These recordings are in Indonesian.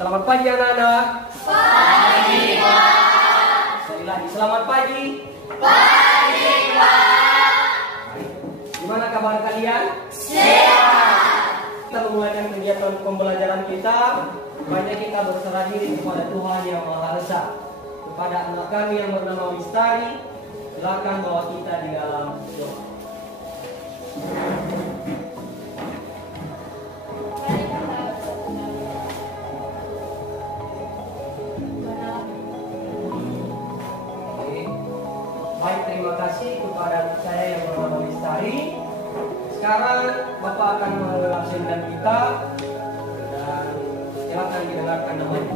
Selamat pagi anak-anak. Pagi, Pak. Sekali lagi, selamat pagi. Pagi, Pak. Gimana kabar kalian? Sehat. Kita memulaikan kegiatan pembelajaran kita. Banyak kita berserah diri kepada Tuhan Yang Maha Esa. Kepada anak kami yang bernama Mistari, silakan bawa kita di dalam doa. Baik, terima kasih kepada saya yang bernama Mistari. Sekarang Bapak akan mengabsenkan kita dan silakan didengarkan namanya.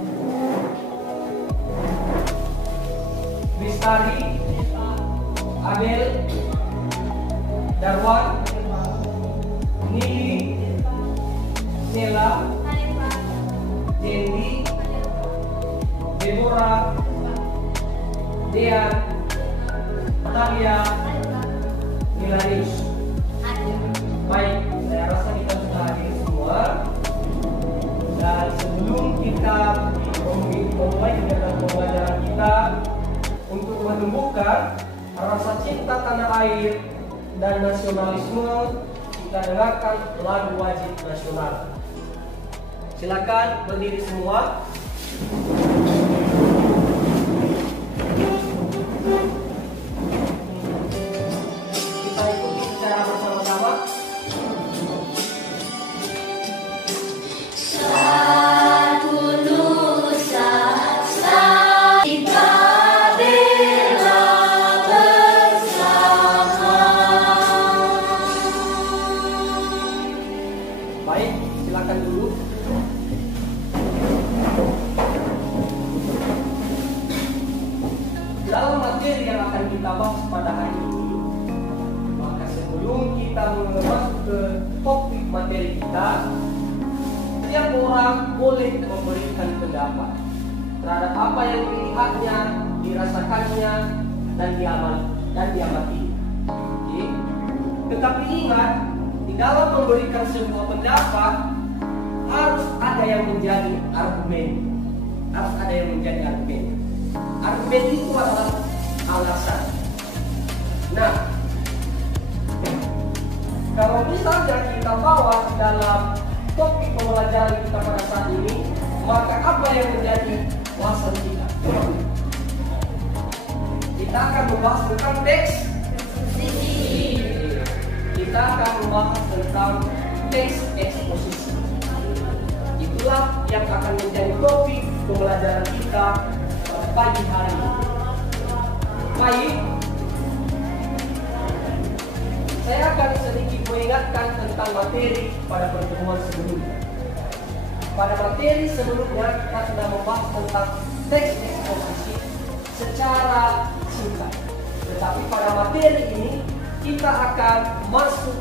Mistari, Abel, Darwan, Nili, Sela, Jendi, Deborah, Dean, Natalia, Milarius. Baik, saya rasa kita sudah hadir semua. Dan sebelum kita memulai kegiatan pembelajaran kita, untuk menumbuhkan rasa cinta tanah air dan nasionalisme, kita dengarkan lagu wajib nasional. Silakan berdiri semua. Kita ikuti secara bersama-sama. Satu nusa, kita bela bersama. Baik, silakan dulu. Dalam materi yang akan kita bahas pada hari ini, maka sebelum kita masuk ke topik materi kita, setiap orang boleh memberikan pendapat terhadap apa yang dilihatnya, dirasakannya, dan diamati. Oke? Tetapi ingat, di dalam memberikan sebuah pendapat harus ada yang menjadi argumen. Harus ada yang menjadi argumen. Argumen itu adalah alasan. Nah, kalau misalnya kita bawa dalam topik pembelajaran kita pada saat ini, maka apa yang menjadi bahasan kita? Kita akan membahas tentang teks. Kita akan membahas tentang teks eksposisi. Itulah yang akan menjadi topik pembelajaran kita pada pagi hari ini. Baik, saya akan sedikit mengingatkan tentang materi pada pertemuan sebelumnya. Pada materi sebelumnya kita sudah membahas tentang teks eksposisi secara singkat. Tetapi pada materi ini kita akan masuk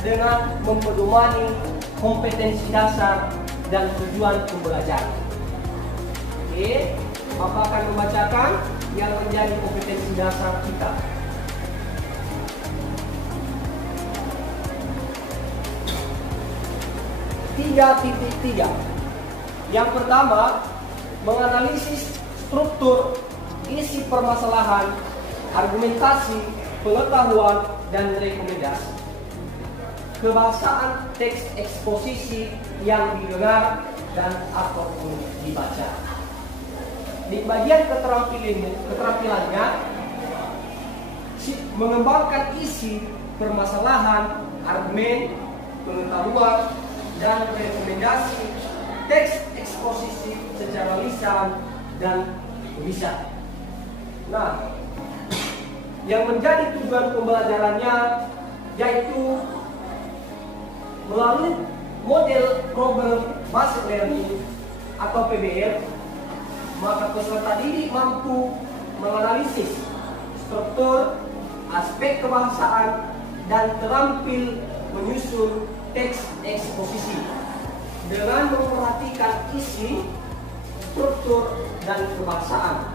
dengan mempedomani kompetensi dasar dan tujuan pembelajaran. Oke, Bapak akan membacakan yang menjadi kompetensi dasar kita. Tiga. Yang pertama, menganalisis struktur, isi permasalahan, argumentasi, pengetahuan, dan rekomendasi. Kebahasaan teks eksposisi yang didengar dan ataupun dibaca. Di bagian keterampilannya, mengembangkan isi permasalahan, argumen, pengetahuan, dan rekomendasi teks eksposisi secara lisan dan tulisan. Nah, yang menjadi tujuan pembelajarannya yaitu melalui model problem based learning atau PBL, maka peserta didik mampu menganalisis struktur, aspek kebahasaan, dan terampil menyusun teks eksposisi dengan memperhatikan isi, struktur, dan kebahasaan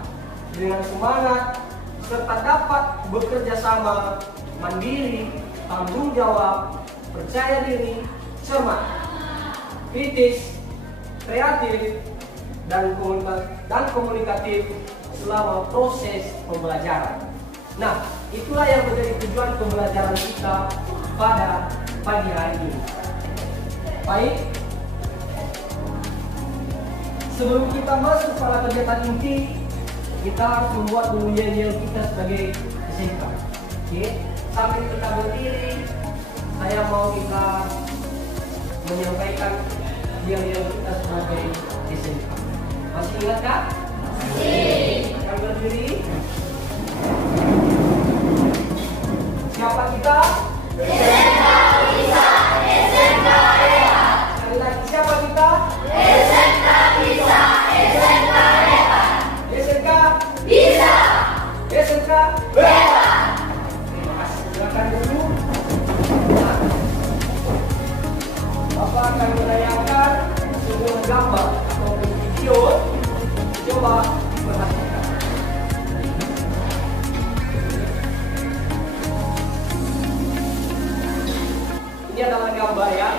dengan semangat serta dapat bekerja sama, mandiri, tanggung jawab, percaya diri, cermat, kritis, kreatif, dan komunikatif selama proses pembelajaran. Nah, itulah yang menjadi tujuan pembelajaran kita pada pagi hari ini. Baik, sebelum kita masuk pada kegiatan inti, kita harus membuat dulu yel-yel kita sebagai SMK. Oke, sambil kita berdiri, saya mau kita menyampaikan yel-yel kita sebagai SMK. Masih ingat kah? Masih. Akan berdiri. Siapa kita? SMK bisa, SMK hebat. Sekali lagi, siapa kita? SMK bisa, SMK hebat. SMK Bisa, SMK hebat. Terima kasih. Silakan dulu. Nah, Bapak akan menayangkan sebuah gambar atau video. Coba diperhatikan. Ini adalah gambar ya.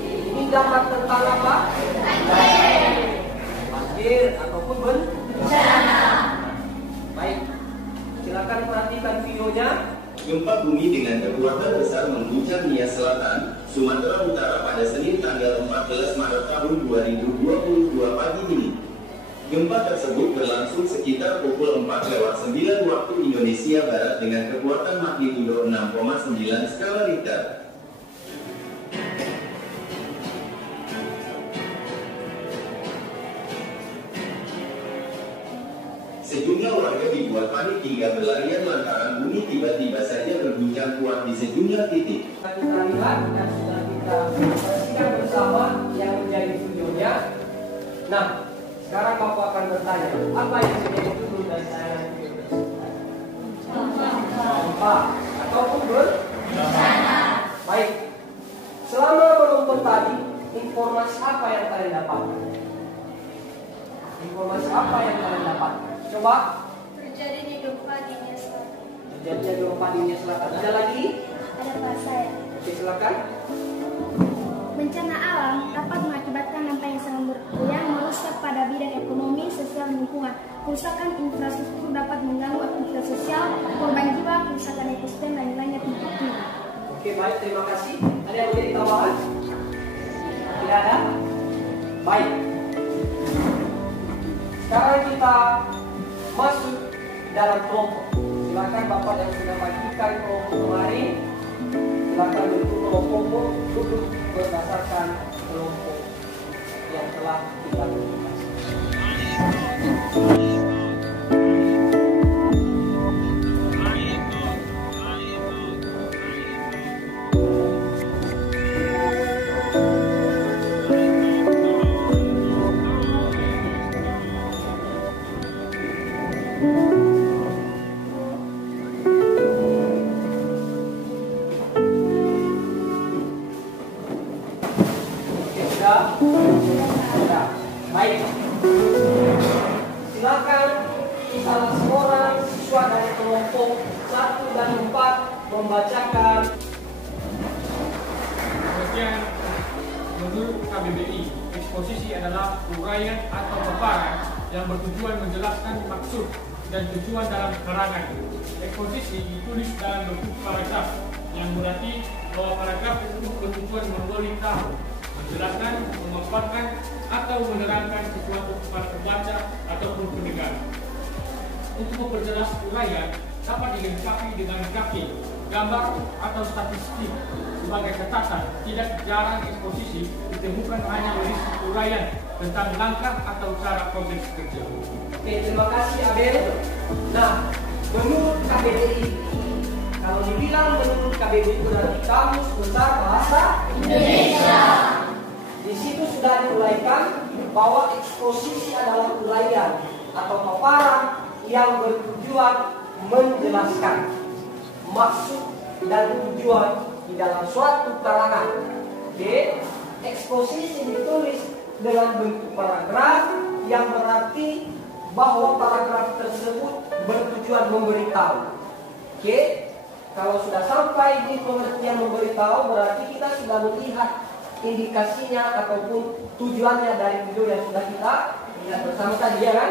Ini gambar tentang apa? Banjir ataupun bencana. Baik, silakan perhatikan videonya. Gempa bumi dengan kekuatan besar mengguncang Nias Selatan, Sumatera Utara pada Senin tanggal 14 Maret tahun 2022 pagi ini. Gempa tersebut berlangsung sekitar pukul 4:09 waktu Indonesia Barat dengan kekuatan magnitudo 6,9 skala Richter. Sejumlah warga dibuat panik hingga berlarian lantaran bumi tiba-tiba saja berguncang kuat di sejumlah titik. Kita lihat dan sudah kita saksikan bersama yang menjadi videonya. Nah, sekarang Bapak akan bertanya, apa yang menjadi tujuan dari saya video tersebut? Gempa ataupun bencana. Baik, selama menonton tadi, informasi apa yang kalian dapat? Informasi apa yang kalian dapat? Coba. Terjadinya gempa di Nias Selatan. Terjadinya gempa di Nias Selatan. Ada lagi? Ada Pak saya. Oke, silakan. Bencana alam dapat mengakibatkan dampak yang sangat yang merusak pada bidang ekonomi, sosial, dan lingkungan. Kerusakan infrastruktur dapat mengganggu aktivitas sosial, korban jiwa, kerusakan ekosistem, dan lainnya tinggi. Oke, baik, terima kasih. Ada yang menjadi tambahan? Tidak ada? Baik. Sekarang kita masuk dalam kelompok. Silakan Bapak yang sudah bagikan kelompok kemarin, silakan bentuk kelompok duduk berdasarkan kelompok yang telah kita bentuk. Sudah. Baik. Silakan salah seorang siswa dari kelompok 1 dan 4 membacakan. Kemudian, menurut KBBI, eksposisi adalah uraian atau paparan yang bertujuan menjelaskan maksud dan tujuan dalam karangan. Eksposisi ditulis dalam bentuk paragraf, yang berarti bahwa paragraf itu bertujuan memberitahu, menjelaskan, memaparkan, atau menerangkan sesuatu kepada pembaca ataupun pendengar. Untuk memperjelas uraian dapat dilengkapi dengan grafik, gambar, atau statistik. Sebagai catatan, tidak jarang eksposisi ditemukan hanya berisi uraian tentang langkah atau cara proses kerja. Oke, terima kasih Abel. Nah, menurut KBBI, kalau dibilang menurut KBBI berarti Kamus Besar Bahasa Indonesia. Di situ sudah diuraikan bahwa eksposisi adalah uraian atau paparan yang bertujuan menjelaskan maksud dan tujuan di dalam suatu karangan. Oke, eksposisi ditulis dengan bentuk paragraf yang berarti bahwa paragraf tersebut bertujuan memberitahu. Oke, kalau sudah sampai di pengertian memberitahu berarti kita sudah melihat indikasinya ataupun tujuannya dari video yang sudah kita lihat bersama tadi, ya kan?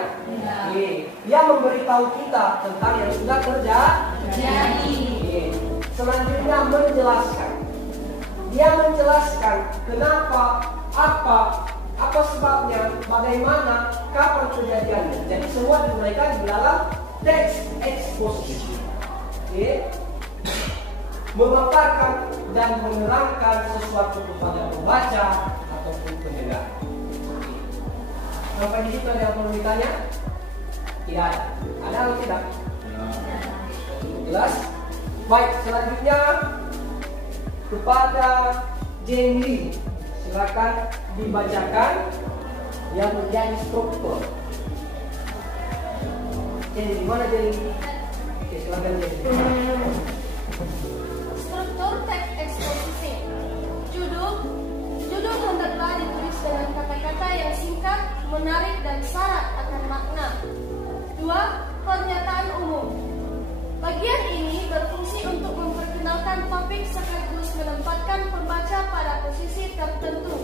Dia memberitahu kita tentang yang sudah terjadi. Selanjutnya menjelaskan. Dia menjelaskan kenapa, apa sebabnya, bagaimana, kapan kejadiannya. Jadi semua diberikan di dalam teks eksposisi. Memaparkan dan menerangkan sesuatu kepada pembaca ataupun pendengar. Sampai di situ ada yang perlu ditanya? Tidak ada. Ada atau tidak? Jelas? Baik, selanjutnya kepada Jenny, silakan dibacakan yang menjadi struktur. Jenny, di mana Jenny? Oke, silakan Jenny. Struktur teks eksposisi. Judul hendaklah ditulis dengan kata-kata yang singkat, menarik dan syarat akan makna. 2. Pernyataan umum. Bagian ini berfungsi untuk memperkenalkan topik sekaligus menempatkan pembaca pada posisi tertentu.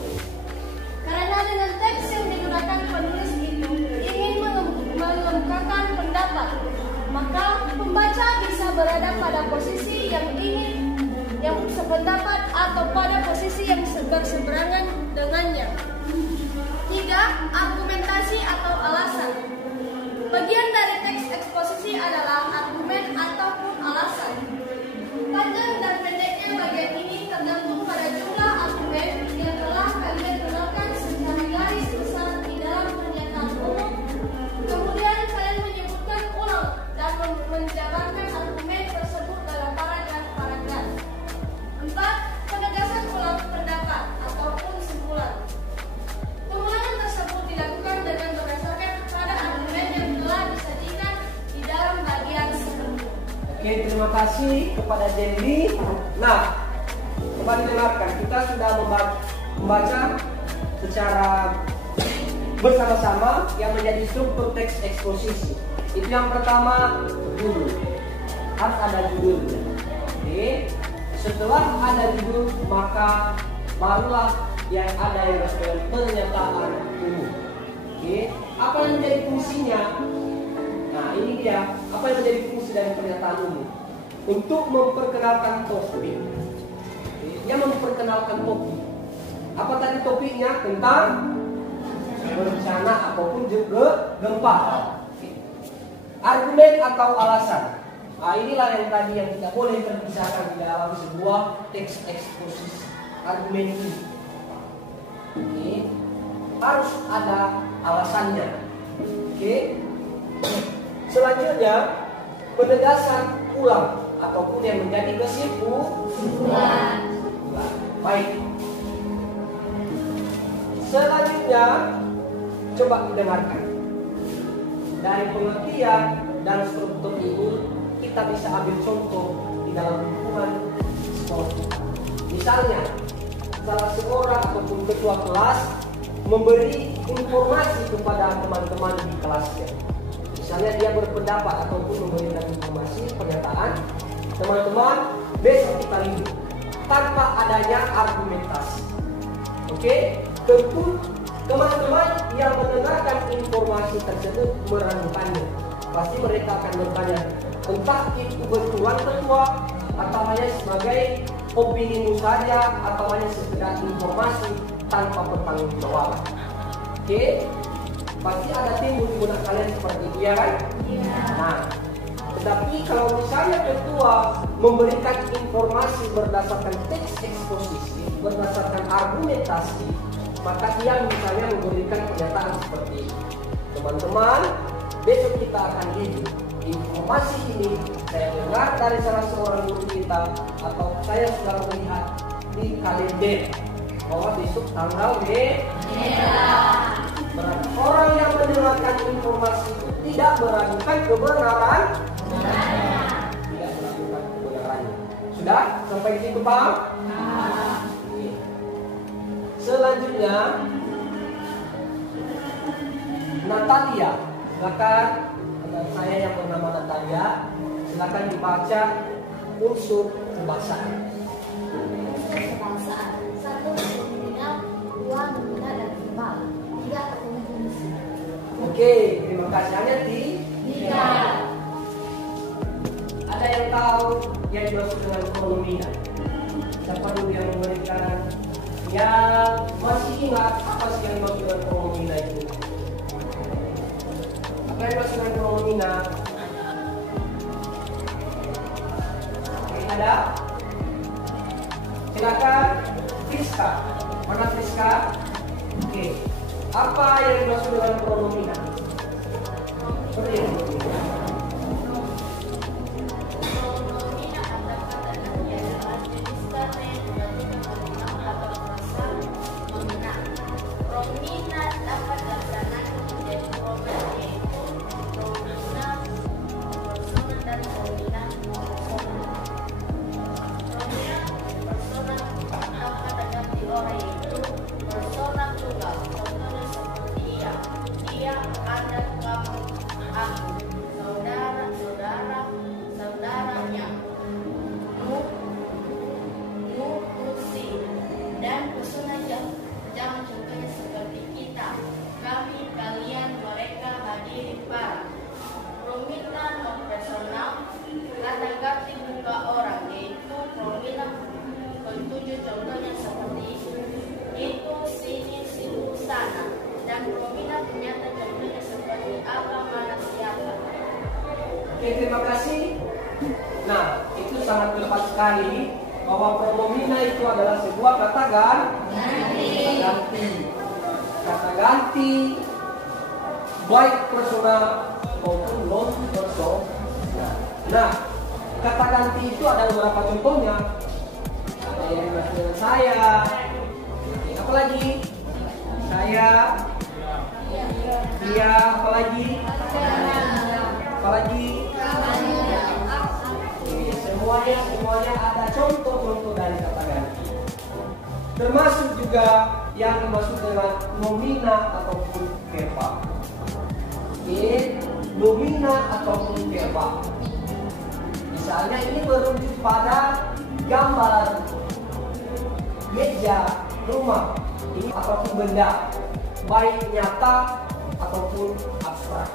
Karena dengan teks yang digunakan penulis itu ingin mengemukakan pendapat, maka pembaca bisa berada pada posisi yang sependapat atau pada posisi yang berseberangan dengannya. 3. Argumentasi atau alasan. Bagian dari teks eksposisi adalah argumen ataupun alasan. Panjang dan pendeknya bagian ini tergantung pada jumlah argumen yang telah kalian gunakan secara garis besar di dalam pernyataan umum. Kemudian kalian menyebutkan ulang dan menjabarkan argumen tersebut dalam paragraf-paragraf. 4. Penegasan ulang pendapat ataupun kesimpulan. Pengulangan tersebut dilakukan dengan berdasarkan kepada argumen yang telah disajikan di dalam bagian sebelumnya. Oke, terima kasih kepada Jenny. Nah, kembali dengarkan, kita sudah membaca secara bersama-sama yang menjadi struktur teks eksposisi. Itu yang pertama, judul. Harus ada judulnya. Oke. Setelah ada judul, maka barulah yang ada yang disebut pernyataan umum. Oke. Apa yang menjadi fungsinya? Nah, ini dia. Apa yang menjadi fungsi dari pernyataan umum? Untuk memperkenalkan topik. Dia memperkenalkan topik. Apa tadi topiknya? Tentang bencana ataupun juga gempa. Argumen atau alasan. Nah, inilah yang tadi yang tidak boleh terpisahkan di dalam sebuah teks eksposisi. Argumen ini. Oke. Harus ada alasannya. Oke. Selanjutnya penegasan ulang ataupun yang menjadi kesimpulan. Baik. Selanjutnya coba didengarkan. Dari pengertian dan struktur ini kita bisa ambil contoh di dalam lingkungan sekolah kita. Misalnya, salah seorang ataupun ketua kelas memberi informasi kepada teman-teman di kelasnya. Misalnya dia berpendapat ataupun memberikan informasi, pernyataan, teman-teman besok kita libur tanpa adanya argumentasi. Oke, tentu teman-teman yang mendengarkan informasi tersebut meragukannya. Pasti mereka akan bertanya, entah itu betulan ketua atau hanya sebagai opinimu saja atau hanya sekedar informasi tanpa pertanggungjawaban. Oke, pasti ada timbul di benak kalian seperti itu, ya kan? Nah, tetapi kalau misalnya ketua memberikan informasi berdasarkan teks eksposisi, berdasarkan argumentasi, maka dia misalnya memberikan pernyataan seperti ini. Teman-teman, besok kita akan libur. Informasi ini saya dengar dari salah seorang guru kita atau saya sudah melihat di kalender bahwa besok tanggal merah. Orang yang mendengarkan informasi itu tidak meragukan kebenaran. Tidak meragukan kebenarannya. Sudah sampai di situ, paham? Selanjutnya Natalia, silakan. Saya yang bernama Natalia, silakan dibaca unsur kebahasaan. Unsur kebahasaan. 1. Oke, terima kasih. Hanya tiga. Ada yang tahu yang dimaksud dengan pronomina? Siapa dulu yang memberikan? Yang masih ingat apa sih yang dimaksud dengan pronomina itu? Apa yang dimaksud dengan pronomina? Oke, ada? Silakan, Friska. Mana Friska? Oke. Apa yang dimaksud dengan pronomina? Seperti yang pronomina. Pronomina adalah kata ganti adalah jenis kata yang digantikan oleh nama atau frasa nominal. Promina dapat dilaksanakan menjadi program yaitu promina persona dan promina persona. Promina persona atau kata ganti orang yaitu persona tunggal. Contohnya seperti dia, anda, kamu, aku, saudara, saudaranya, nusi, dan persona jangan contohnya seperti kita, kami, kalian, mereka, hadirin, para. Promina non personal kata ganti muka orang yaitu promina ketujuh contohnya seperti itu, sini, situ, sana, dan promina ternyata contohnya seperti apa, mana, siapa. Oke, terima kasih. Nah, itu sangat tepat sekali bahwa pronomina itu adalah sebuah kata ganti. Kata ganti baik personal maupun non personal. Nah, kata ganti itu ada beberapa contohnya. Ada yang dimaksud dengan saya. Apa lagi? Saya. Dia. Apa lagi? Apa lagi? Semuanya ada contoh-contoh dari kata ganti. Termasuk juga yang dimaksud dengan nomina ataupun verba. Oke, nomina ataupun verba. Misalnya ini merujuk pada gambar, meja, rumah. Ini apapun benda, baik nyata ataupun abstrak.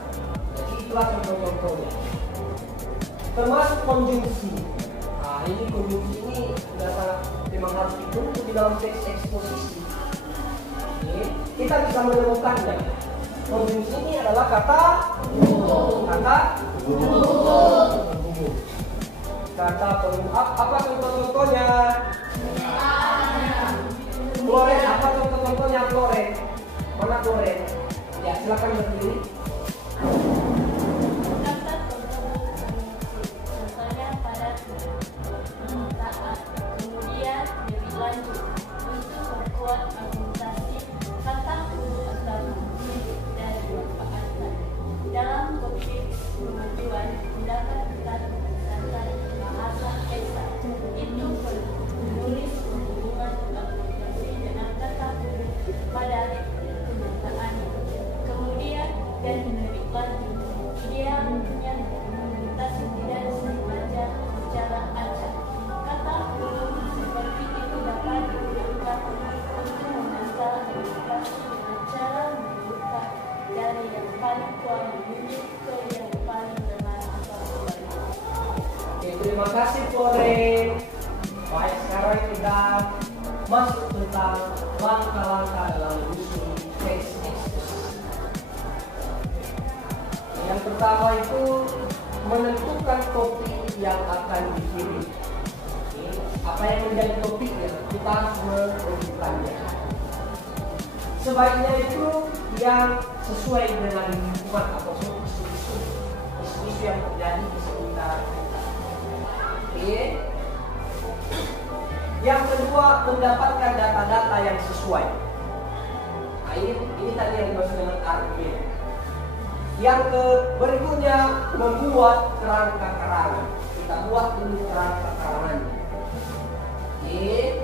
Jadi itulah contoh-contohnya. Termasuk konjungsi. Nah, ini konjungsi ini sudah sangat memang harus dituntut di dalam teks eksposisi. Oke, kita bisa menemukannya. Konjungsi ini adalah kata hubung. Apa contoh-contohnya? Floret. Apa contoh-contohnya floret? Mana floret? Ya, silakan berdiri. Contohnya pada permintaan, kemudian lebih lanjut untuk membuat argumentasi kata huruf atau dan manfaatkan dalam konteks kemajuan tindakan kita menggunakan bahasa esa itu menulis hubungan argumentasi dengan kata huruf pada kenyataan. Kemudian dan lebih lanjut dia punya argumentasi tidak sengaja secara acak. Kata huruf seperti itu dapat digunakan untuk menangkal argumentasi dengan cara membuka dari yang paling kuat menuju ke yang paling lemah atau sebaliknya. Oke, terima kasih Floret. Baik, sekarang kita masuk tentang langkah-langkah dalam menyusun teks eksposisi. Yang pertama itu menentukan topik yang akan dikirim. Oke, apa yang menjadi topiknya kita harus menentukannya. Sebaiknya itu yang sesuai dengan lingkungan ataupun isu-isu yang terjadi di sekitar kita. Oke. Yang kedua, mendapatkan data-data yang sesuai. Nah, ini tadi yang dimaksud dengan argumen. Yang berikutnya, membuat kerangka karangan. Kita buat dulu kerangka karangannya. Oke.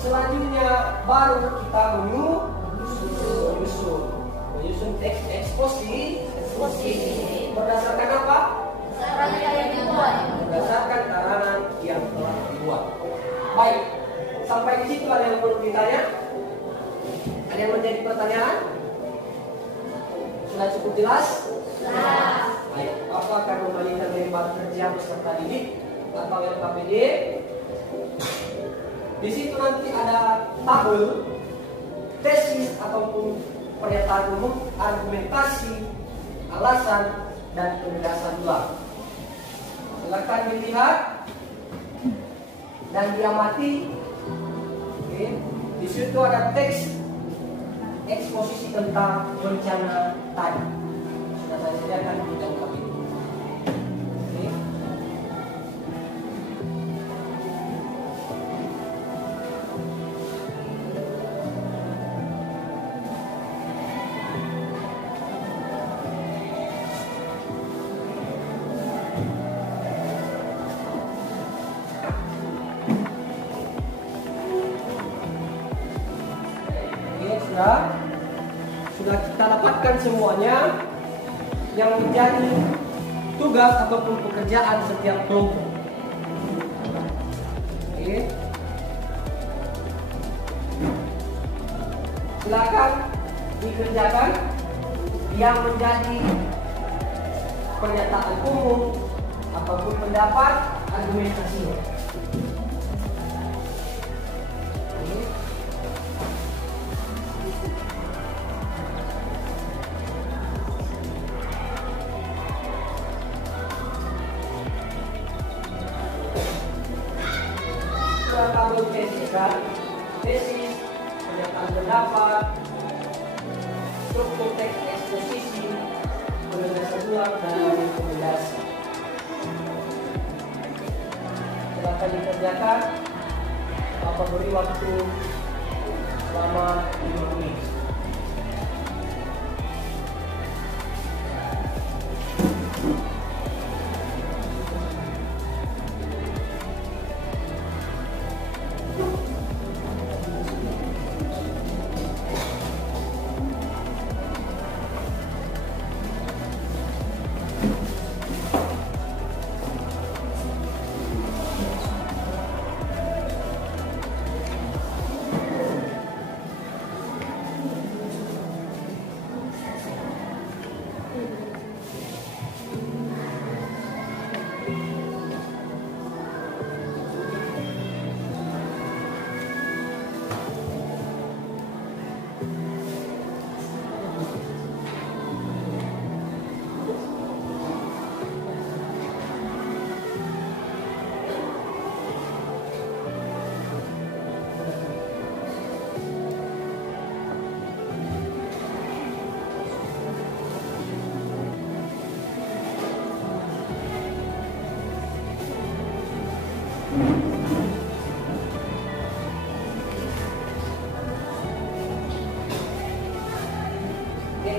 Selanjutnya baru kita menyusun teks eksposisi berdasarkan apa? Kerangka yang dibuat. Berdasarkan karangan yang telah dibuat. Baik, sampai di situ ada yang perlu ditanya? Ada yang menjadi pertanyaan? Sudah cukup jelas? Sudah. Baik, Bapak akan memberikan lembar kerja peserta didik atau LKPD. Di situ nanti ada tabel tesis ataupun pernyataan umum, argumentasi, alasan, dan penjelasan ulang. Silakan dilihat dan diamati. Oke. Di situ ada teks eksposisi tentang rencana tadi. Sudah saya sediakan di dalam ini. Oke. Sudah kita dapatkan semuanya yang menjadi tugas ataupun pekerjaan setiap kelompok. Oke. Silakan dikerjakan yang menjadi pernyataan umum ataupun pendapat argumentasinya. Tabel tesis kan, tesis, pernyataan pendapat, struktur teks eksposisi, penjelasan ulang dan rekomendasi. Silakan dikerjakan. Bapak beri waktu selama 5 menit.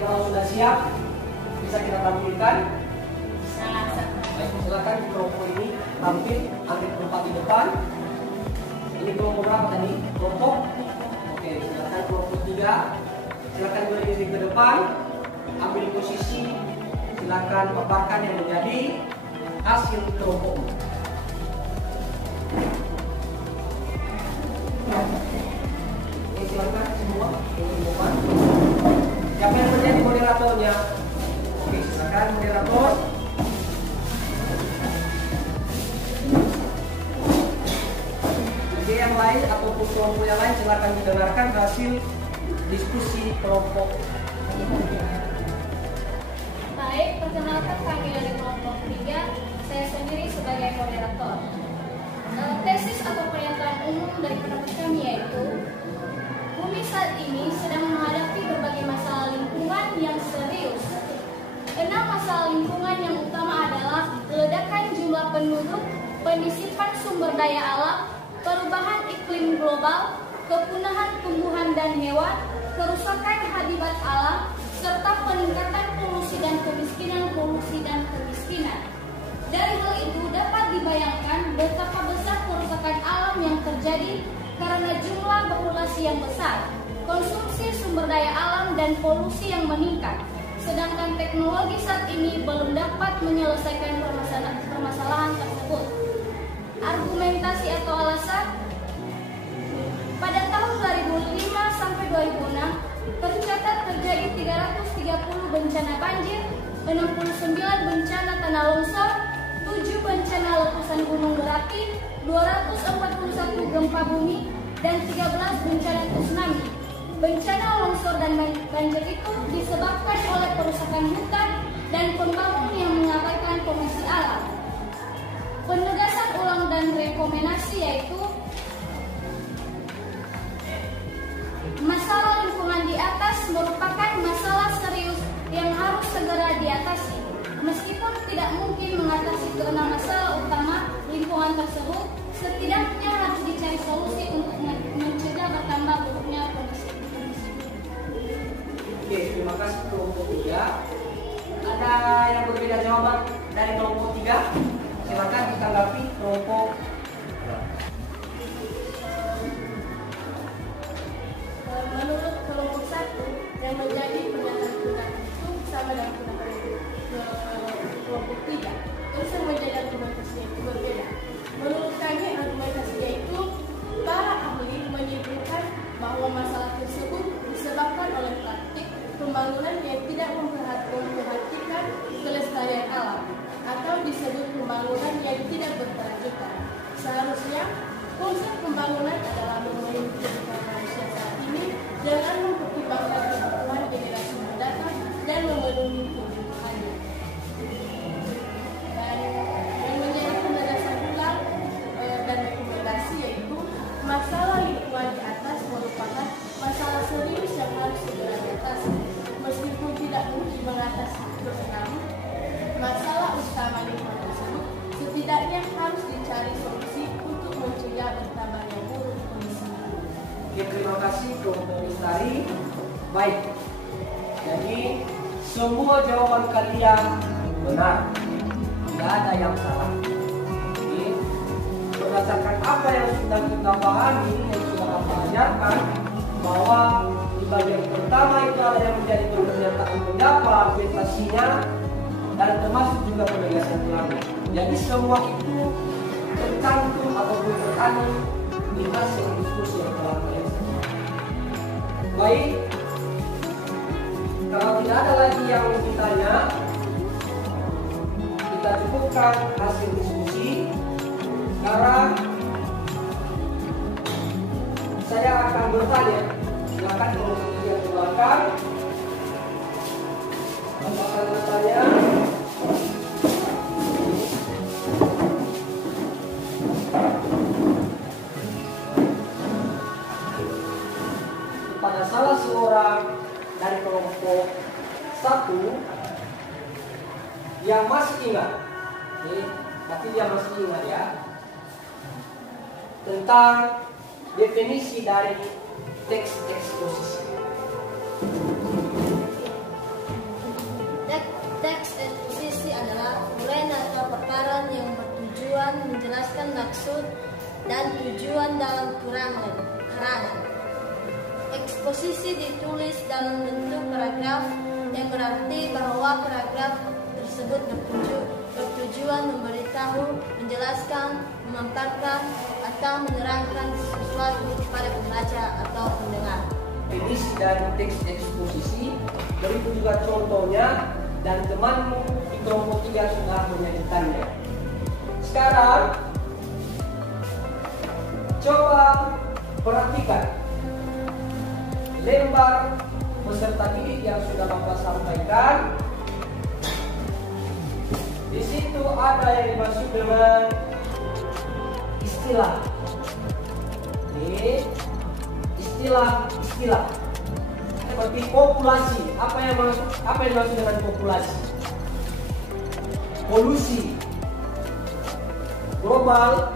Kalau sudah siap, bisa kita tampilkan. Baik, silakan kelompok ini tampil, ambil tempat di depan. Ini kelompok berapa tadi? Kelompok? Oke, silakan kelompok 3. Silakan berdiri ke depan, ambil posisi. Silakan paparkan yang menjadi hasil kelompok. Oke, silakan semua ke depan. Siapa yang menjadi moderatornya? Oke, silakan moderator. Oke, yang lain ataupun kelompok yang lain silakan mendengarkan hasil diskusi kelompok. Baik, perkenalkan kami dari kelompok 3. Saya sendiri sebagai moderator. Tesis atau pernyataan umum dari pendapat kami yaitu bumi saat ini sedang menghadapi berbagai masalah lingkungan yang serius. 6 masalah lingkungan yang utama adalah ledakan jumlah penduduk, penyisipan sumber daya alam, perubahan iklim global, kepunahan tumbuhan dan hewan, kerusakan habitat alam, serta peningkatan polusi dan kemiskinan. Dari hal itu dapat dibayangkan betapa besar kerusakan alam yang terjadi karena jumlah populasi yang besar, konsumsi sumber daya alam dan polusi yang meningkat. Sedangkan teknologi saat ini belum dapat menyelesaikan permasalahan tersebut. Argumentasi atau alasan, pada tahun 2005 sampai 2006 tercatat terjadi 330 30 bencana banjir, 69 bencana tanah longsor, 7 bencana letusan gunung berapi, 241 gempa bumi, dan 13 bencana tsunami. Bencana longsor dan banjir itu disebabkan oleh perusakan hutan dan pembangun yang mengabaikan kondisi alam. Penegasan ulang dan rekomendasi yaitu masalah lingkungan di atas merupakan masalah serius yang harus segera diatasi. Meskipun tidak mungkin mengatasi keenam masalah utama lingkungan tersebut, setidaknya harus dicari solusi untuk mencegah bertambah buruknya kondisi. Oke, terima kasih kelompok 3. Ada yang berbeda jawaban dari kelompok 3? Silakan ditanggapi kelompok. Menurut kelompok 1 yang menjadi pernyataan pendapat itu sama dengan pendapat kelompok 3. Terus yang menjadi argumentasinya itu berbeda. Menurut kami argumentasinya itu para ahli menyebutkan bahwa masalah tersebut disebabkan oleh praktik pembangunan yang tidak memperhatikan kelestarian alam atau disebut pembangunan yang tidak berkelanjutan. Seharusnya konsep pembangunan adalah memimpin manusia saat ini dengan mempertimbangkan kebutuhan generasi mendatang dan memenuhi kebutuhannya. Dan yang menjadi penegasan ulang dan rekomendasi yaitu masalah lingkungan di atas merupakan masalah serius yang harus segera diatasi. Meskipun tidak mungkin mengatasi keenam masalah utama lingkungan tersebut, setidaknya harus dicari solusi untuk mencegah bertambahnya buruk kondisi. Oke, terima kasih kelompok Lestari. Baik, jadi semua jawaban kalian benar, tidak ada yang salah. Oke, berdasarkan apa yang sudah kita pahami, yang sudah kita ajarkan, bahwa di bagian pertama itu ada yang menjadi pernyataan pendapat, argumentasinya, dan termasuk juga penegasan ulama. Jadi semua itu tercantum ataupun terkandung di hasil diskusi yang telah kalian sampaikan. Baik, kalau tidak ada lagi yang ditanya, kita cukupkan hasil diskusi. Sekarang saya akan bertanya. Silakan kelompok yang di belakang. Apa akan bertanya? Pada salah seorang dari kelompok 1 yang masih ingat, tapi dia masih ingat ya, tentang definisi dari teks eksposisi. Teks eksposisi adalah uraian atau paparan yang bertujuan menjelaskan maksud dan tujuan dalam karangan. Eksposisi ditulis dalam bentuk paragraf yang berarti bahwa paragraf tersebut bertujuan memberitahu, menjelaskan, memaparkan, atau menerangkan sesuatu kepada pembaca atau pendengar. Definisi dari teks eksposisi, berikut juga contohnya, dan temanmu di kelompok 3 sudah menyajikannya. Sekarang coba perhatikan lembar peserta didik yang sudah Bapak sampaikan. Di situ ada yang dimaksud dengan istilah. Ini istilah. Seperti populasi. Apa yang dimaksud dengan populasi? Polusi, global,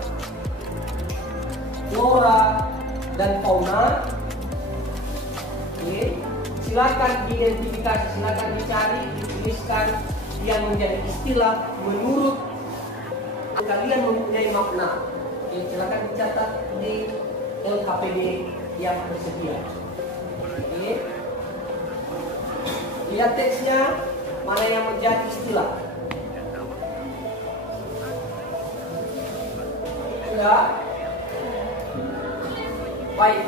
flora dan fauna. Oke, silakan identifikasi, silakan dicari, dituliskan yang menjadi istilah menurut kalian mempunyai makna. Oke, silakan dicatat di LKPD yang tersedia. Oke, lihat teksnya mana yang menjadi istilah. Sudah? Baik.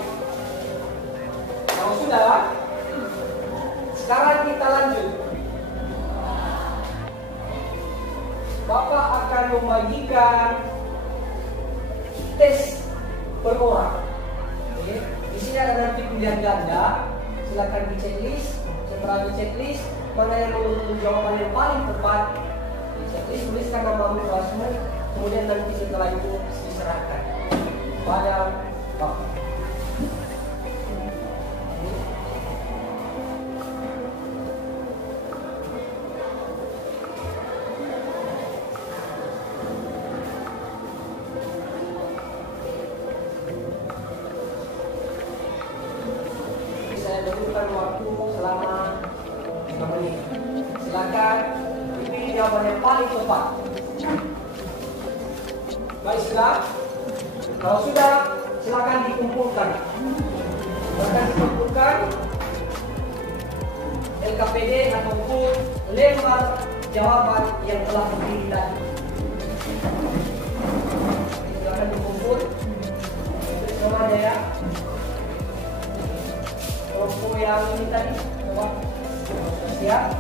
Kalau sudah, Sekarang kita lanjut. Bapak akan membagikan tes per orang. Oke. Di sini ada nanti pilihan ganda. Silakan di checklist. Setelah di checklist, mana yang menurut jawaban yang paling tepat, di checklist tuliskan namamu, kelasmu. Kemudian nanti setelah itu diserahkan pada Bapak. Waktu selama 5 menit. Silakan pilih jawaban yang paling tepat. Baik, sudah? Kalau sudah, silakan dikumpulkan. Silakan dikumpulkan LKPD ataupun lembar jawaban yang telah dipilih tadi. Silakan dikumpul. Itu semuanya ya. Kelompok yang ini tadi, coba siap.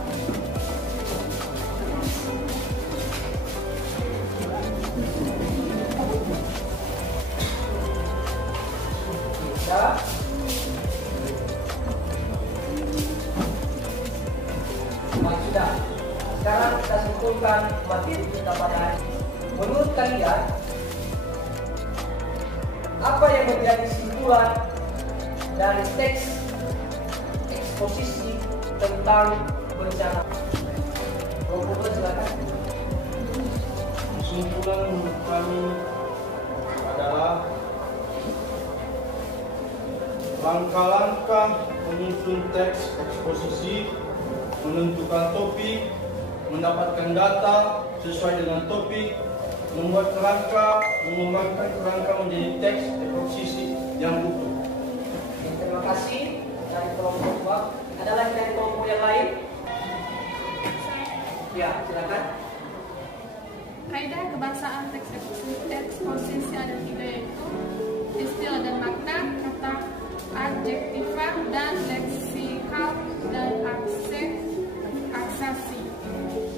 Bisa. Baik, sudah. Sekarang kita simpulkan materi kita pada hari ini. Menurut kalian, apa yang menjadi kesimpulan dari teks posisi tentang bencana? Kelompok silakan. Kesimpulan menurut kami adalah langkah-langkah menyusun teks eksposisi, menentukan topik, mendapatkan data sesuai dengan topik, membuat kerangka, mengembangkan kerangka menjadi teks eksposisi yang utuh. Terima kasih dari kelompok Pak. Ada lagi dari kelompok yang lain? Ya, silakan. Kaidah kebangsaan teks eksposisi ada 3, yaitu istilah dan makna, kata adjektiva dan leksikal dan aksasi.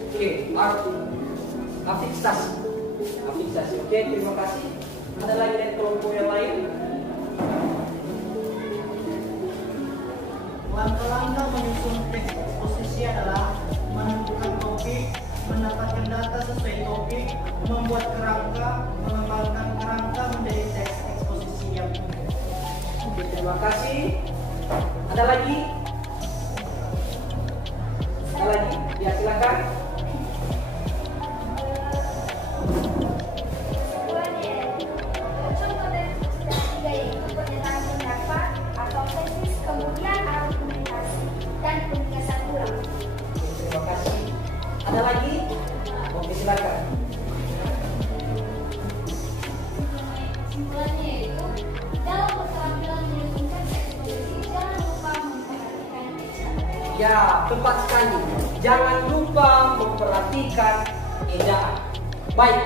Oke, afiksasi. Oke, terima kasih. Ada lagi dari kelompok yang lain? Langkah-langkah menyusun teks eksposisi adalah menentukan topik, mendapatkan data sesuai topik, membuat kerangka, mengembangkan kerangka menjadi teks eksposisi yang utuh. Oke, terima kasih. Ada lagi? Ada lagi? Ya, silakan. Contoh dari tiga yaitu pernyataan pendapat atau tesis, kemudian argumentasi dan penegasan ulang. Terima kasih. Ada lagi? Oke, silakan. Kesimpulannya yaitu dalam keterampilan menyusun teks eksposisi jangan lupa memperhatikan ejaan. Ya, tepat sekali. Jangan lupa memperhatikan ejaan. Baik,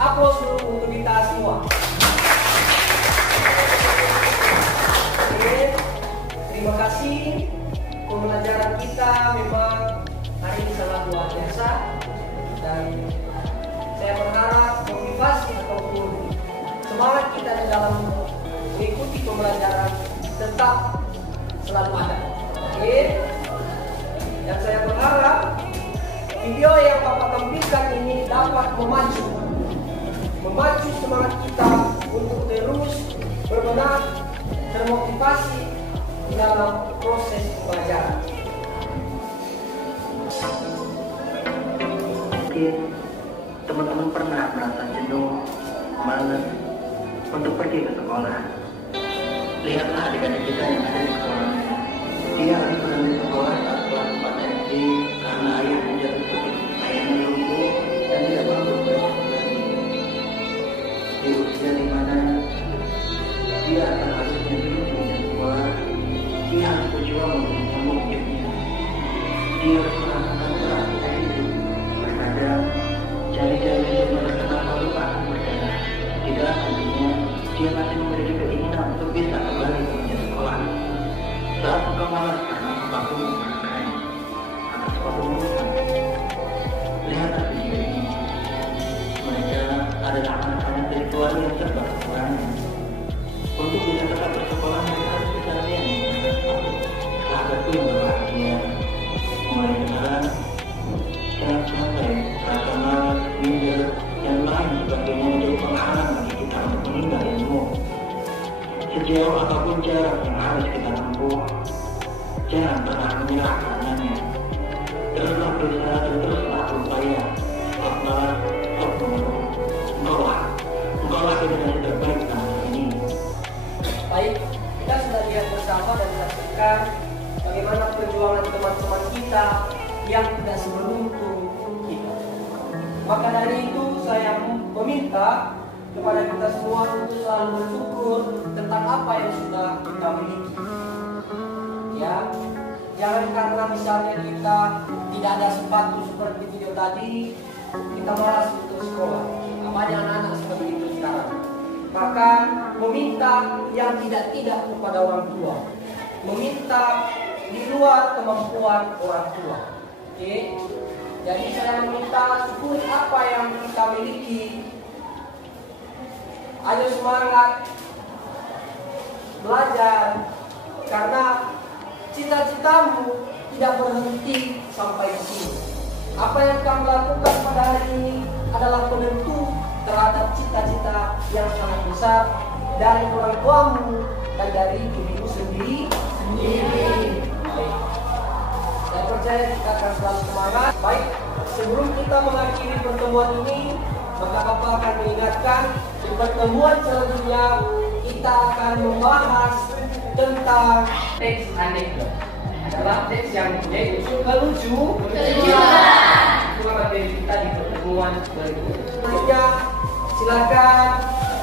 aplaus dulu untuk kita semua. Oke, terima kasih. Pembelajaran kita memang hari ini sangat luar biasa, dan saya berharap motivasi ataupun semangat kita di dalam mengikuti pembelajaran tetap selalu ada. Oke, dan saya berharap video yang Bapak tampilkan ini dapat memacu semangat kita untuk terus berbenah, termotivasi dalam proses pembelajaran. Mungkin teman-teman pernah merasa jenuh, malas untuk pergi ke sekolah. Lihatlah adik-adik kita yang ada di sekolah. Dia harus berhenti sekolah saat kelas 4 SD karena ayahnya jatuh sakit. Ayahnya lumpuh dan tidak mampu bersekolah lagi. Di usia di mana dia akan harusnya duduk di sekolah, dia harus berjuang untuk menyambung hidupnya. Dia harus merasakan berat dari hidup. Terkadang jari-jari hidupnya terkena lupa akan berdarah. Tidak, tentunya dia masih memiliki keinginan untuk bisa kembali ke meja sekolah. Saat engkau malas karena bapakmu menggunakan, kepengurusan. Lihatlah video ini. Mereka adalah anak-anak dari keluarga yang serba kekurangan. Untuk bisa tetap bersekolah, mereka harus bisa yang sahabatku yang berbahagia. Mulai sekarang, jangan sampai rasa malas, minder, dan lain sebagainya menjadi penghalang bagi kita untuk menimba ilmu. Sejauh apapun jarak yang harus kita tempuh, jangan pernah menyerah karenanya. Teruslah berusaha dan teruslah berupaya. Stoplah, stop mengeluh. Engkaulah generasi terbaik bangsa ini. Baik, kita sudah lihat bersama dan saksikan bagaimana perjuangan teman-teman kita yang tidak seberuntung kita. Maka dari itu saya meminta kepada kita semua untuk selalu bersyukur tentang apa yang sudah kita miliki. Ya, jangan karena misalnya kita tidak ada sepatu seperti video tadi, kita malas untuk sekolah. Banyak anak-anak seperti itu sekarang. Maka meminta yang tidak kepada orang tua, meminta di luar kemampuan orang tua. Oke? Jadi saya meminta syukuri apa yang kita miliki. Ayo semangat belajar, karena cita-citamu tidak berhenti sampai di sini. Apa yang kamu lakukan pada hari ini adalah penentu terhadap cita-cita yang sangat besar dari orang tuamu dan dari dirimu sendiri. Saya percaya kita akan selalu semangat. Baik, sebelum kita mengakhiri pertemuan ini, maka Bapak akan mengingatkan di pertemuan selanjutnya kita akan membahas tentang teks anekdot. Adalah teks yang mempunyai unsur kelucuan. Itu materi kita di pertemuan berikutnya. Selanjutnya, silakan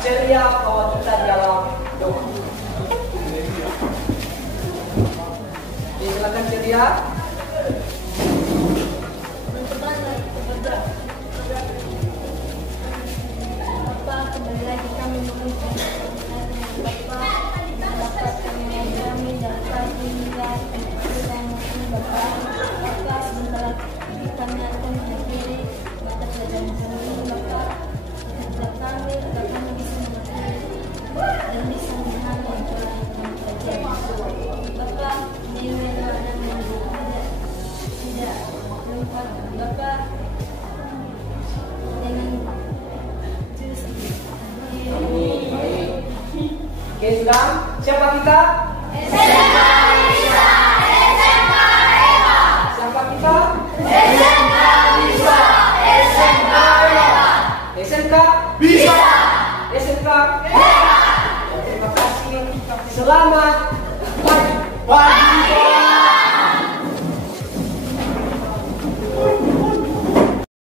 ceria bahwa kita dalam doa. Silakan ceria. Bapak, kembali lagi kami mengucapkan Bapak dapat kami dapat menilai dan Bapak sebentar lagi kami akan mengakhiri mata pelajaran ini. Bapak kami agar kami bisa mengakhiri dan bisa memahami pola yang kami pelajari. Bapak menilai dan tidak lupa Bapak dengan Oke, sudah? Siapa kita? SMK Bisa, SMK Eva. Siapa kita? SMK Bisa, SMK Eva. SMK Bisa. SMK Eva. Terima kasih. Selamat pagi.